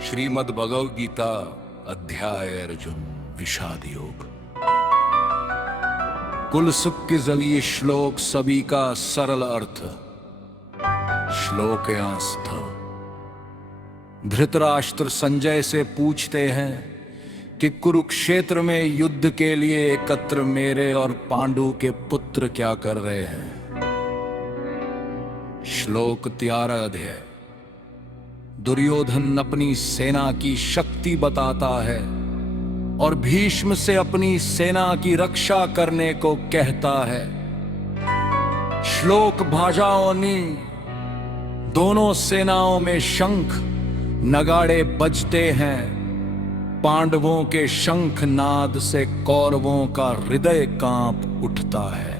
श्रीमद् भगवद गीता अध्याय अर्जुन विषाद योग। कुल सुख के जरिए श्लोक सभी का सरल अर्थ। श्लोक आस्थ। धृतराष्ट्र संजय से पूछते हैं कि कुरुक्षेत्र में युद्ध के लिए एकत्र मेरे और पांडु के पुत्र क्या कर रहे हैं। श्लोक 13 अध्याय। दुर्योधन अपनी सेना की शक्ति बताता है और भीष्म से अपनी सेना की रक्षा करने को कहता है। श्लोक भाषाओं दोनों सेनाओं में शंख नगाड़े बजते हैं। पांडवों के शंख नाद से कौरवों का हृदय कांप उठता है।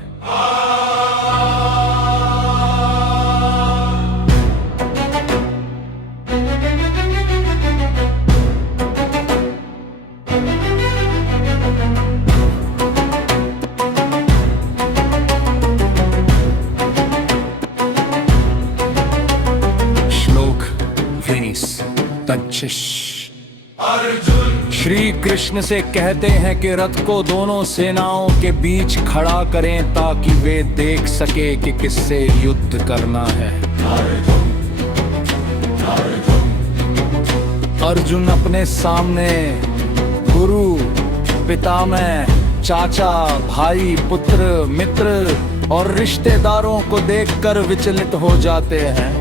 अर्जुन श्री कृष्ण से कहते हैं कि रथ को दोनों सेनाओं के बीच खड़ा करें ताकि वे देख सके कि किससे युद्ध करना है। अर्जुन अपने सामने गुरु, पितामह, चाचा, भाई, पुत्र, मित्र और रिश्तेदारों को देखकर विचलित हो जाते हैं।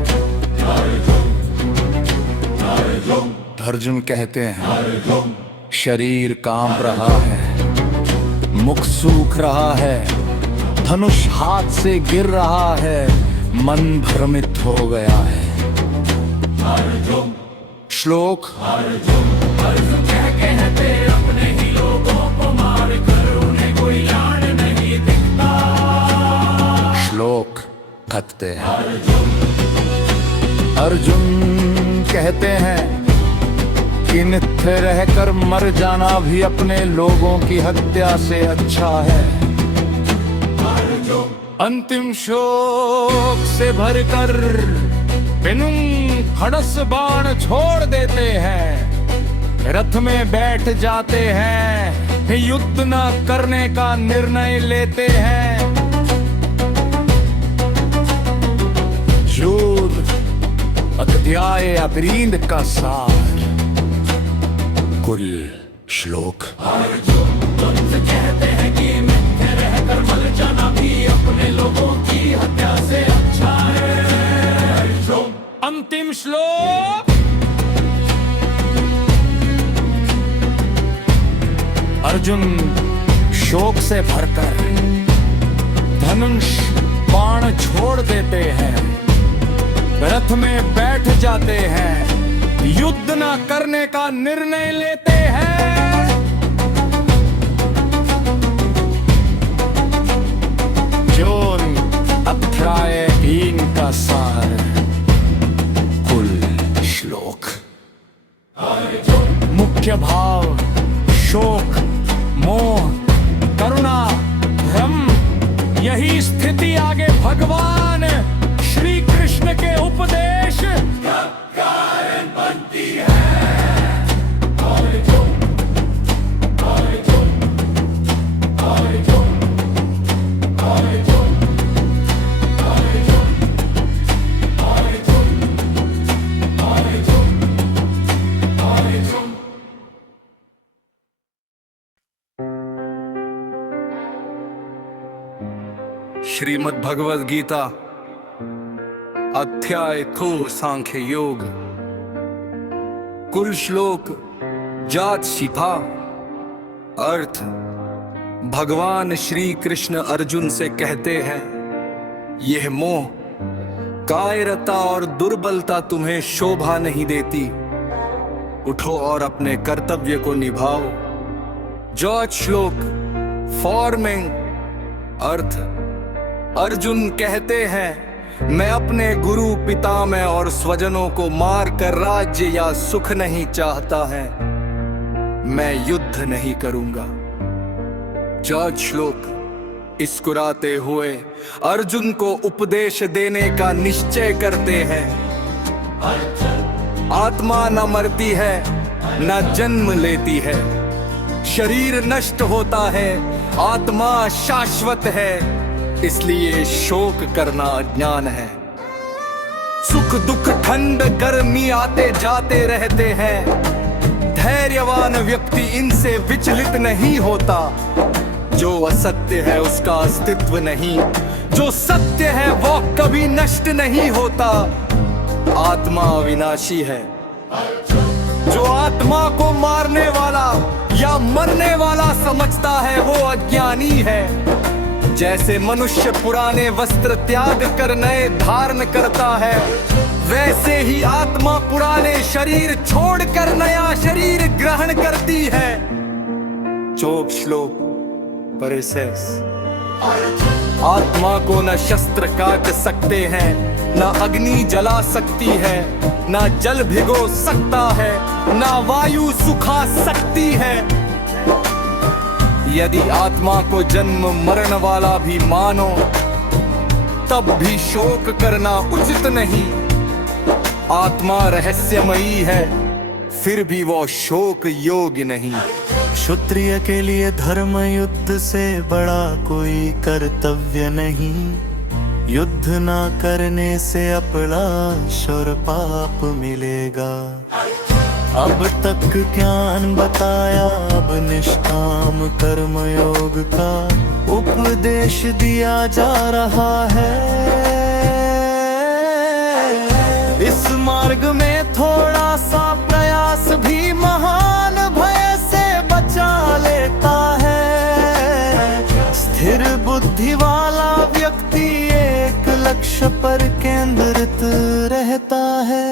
अर्जुन कहते हैं शरीर कांप रहा है, मुख सूख रहा है, धनुष हाथ से गिर रहा है, मन भ्रमित हो गया है। श्लोक अर्जुन कहते अपने ही लोगों को मार कर उन्हें कोई याद नहीं दिखता। श्लोक कहते हैं अर्जुन कहते हैं कि नित्य रहकर मर जाना भी अपने लोगों की हत्या से अच्छा है। अंतिम शोक से भरकर पिनुंग खड़स बाण छोड़ देते हैं, रथ में बैठ जाते हैं, युद्ध न करने का निर्णय लेते हैं। युद्ध अध्याय अबरींद का सार। कुल श्लोक अर्जुन तुमसे कहते हैं कि मिथ्या रहकर मर जाना भी अपने लोगों की हत्या से अच्छा है। अंतिम श्लोक। अर्जुन शोक से भरकर धनुष बाण छोड़ देते हैं, रथ में बैठ जाते हैं, युद्ध न करने का निर्णय लेते हैं। जोन अध्याय 3 का सार। कुल श्लोक। मुख्य भाव शोक, मोह, करुणा, भ्रम, यही स्थिति आगे भगवान श्री कृष्ण के उपदेश का कारण बनती है। श्रीमद् भगवद गीता अध्याय 2 सांख्य योग। कुल श्लोक जात शिफा। अर्थ भगवान श्री कृष्ण अर्जुन से कहते हैं यह मोह, कायरता और दुर्बलता तुम्हें शोभा नहीं देती। उठो और अपने कर्तव्य को निभाओ। जॉर्ज श्लोक फॉर्मिंग। अर्थ अर्जुन कहते हैं मैं अपने गुरु, पितामह और स्वजनों को मार कर राज्य या सुख नहीं चाहता है। मैं युद्ध नहीं करूंगा। जॉर्ज श्लोक इस्कुराते हुए अर्जुन को उपदेश देने का निश्चय करते हैं। अर्जुन आत्मा न मरती है न जन्म लेती है। शरीर नष्ट होता है, आत्मा शाश्वत है, इसलिए शोक करना अज्ञान है। सुख दुख ठंड गर्मी आते जाते रहते हैं, धैर्यवान व्यक्ति इनसे विचलित नहीं होता। जो असत्य है उसका अस्तित्व नहीं, जो सत्य है वो कभी नष्ट नहीं होता। आत्मा अविनाशी है। जो आत्मा को मारने वाला या मरने वाला समझता है वो अज्ञानी है। जैसे मनुष्य पुराने वस्त्र त्याग कर नए धारण करता है, वैसे ही आत्मा पुराने शरीर छोड़कर नया शरीर ग्रहण करती है। चोक श्लोक परिसेस। आत्मा को न शस्त्र काट सकते हैं, न अग्नि जला सकती है, न जल भिगो सकता है, न वायु सुखा सकती है। यदि आत्मा को जन्म मरण वाला भी मानो, तब भी शोक करना उचित नहीं। आत्मा रहस्यमयी है, फिर भी वो शोक योग्य नहीं। क्षत्रिय के लिए धर्म युद्ध से बड़ा कोई कर्तव्य नहीं। युद्ध ना करने से अपलाश और पाप मिलेगा। अब तक ज्ञान बताया, अब निष्काम कर्म योग का उपदेश दिया जा रहा है। इस मार्ग में थोड़ा सा प्रयास भी महान भय से बचा लेता है। स्थिर बुद्धि वाला व्यक्ति एक लक्ष्य पर केंद्रित रहता है।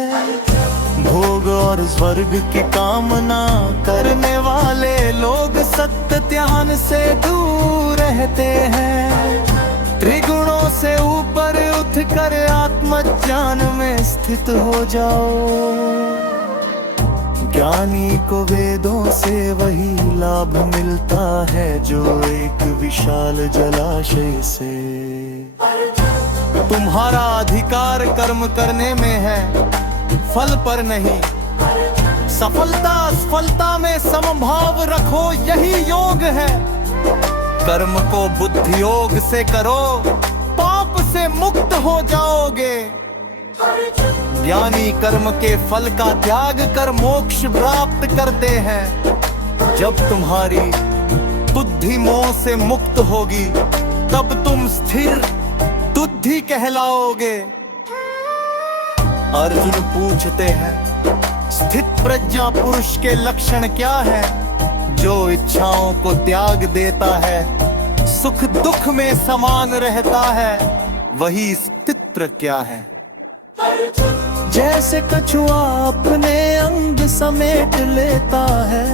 भोग और स्वर्ग की कामना करने वाले लोग सत्य ध्यान से दूर रहते हैं। त्रिगुणों से ऊपर उठकर आत्मज्ञान में स्थित हो जाओ। ज्ञानी को वेदों से वही लाभ मिलता है जो एक विशाल जलाशय से। तुम्हारा अधिकार कर्म करने में है, फल पर नहीं। सफलता असफलता में समभाव रखो, यही योग है। कर्म को बुद्धि योग से करो, पाप से मुक्त हो जाओगे। ज्ञानी कर्म के फल का त्याग कर मोक्ष प्राप्त करते हैं। जब तुम्हारी बुद्धि मोह से मुक्त होगी, तब तुम स्थिर बुद्धि कहलाओगे। अर्जुन पूछते हैं, स्थित प्रज्ञा पुरुष के लक्षण क्या है? जो इच्छाओं को त्याग देता है, सुख दुख में समान रहता है, वही स्थित प्रज्ञा है। जैसे कछुआ अपने अंग समेट लेता है,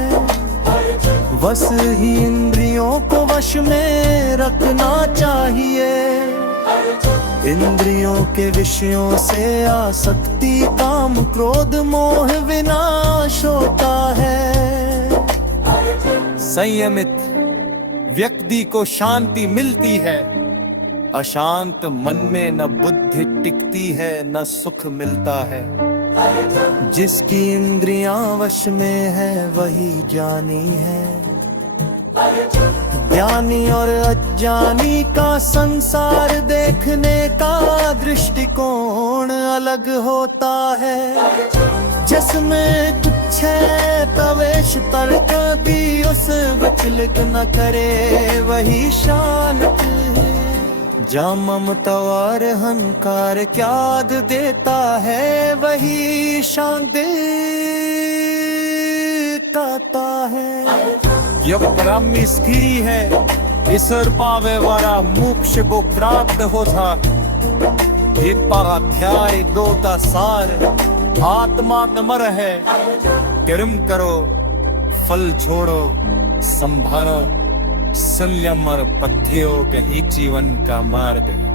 वश ही इंद्रियों को वश में रखना चाहिए। इंद्रियों के विषयों से आसक्ति, काम क्रोध मोह विनाश होता है। संयमित व्यक्ति को शांति मिलती है। अशांत मन में न बुद्धि टिकती है, न सुख मिलता है। जिसकी इंद्रियां वश में है वही ज्ञानी है। ज्ञानी और अज्ञानी का संसार देखने का दृष्टिकोण अलग होता है। जिसमें कुछ है प्रवेश तर्क भी उस विचलित न करे, वही शांत है। जहाँ ममता और अहंकार त्याग देता है, वही शांति पाता है। यह ब्रह्म स्थिरी है, ईश्वर पावे वाला मोक्ष को प्राप्त होता। ये अध्याय 2 का सार आत्मा नमर है। कर्म करो, फल छोड़ो, संभालो। संयम और पथ्यों के ही जीवन का मार्ग है।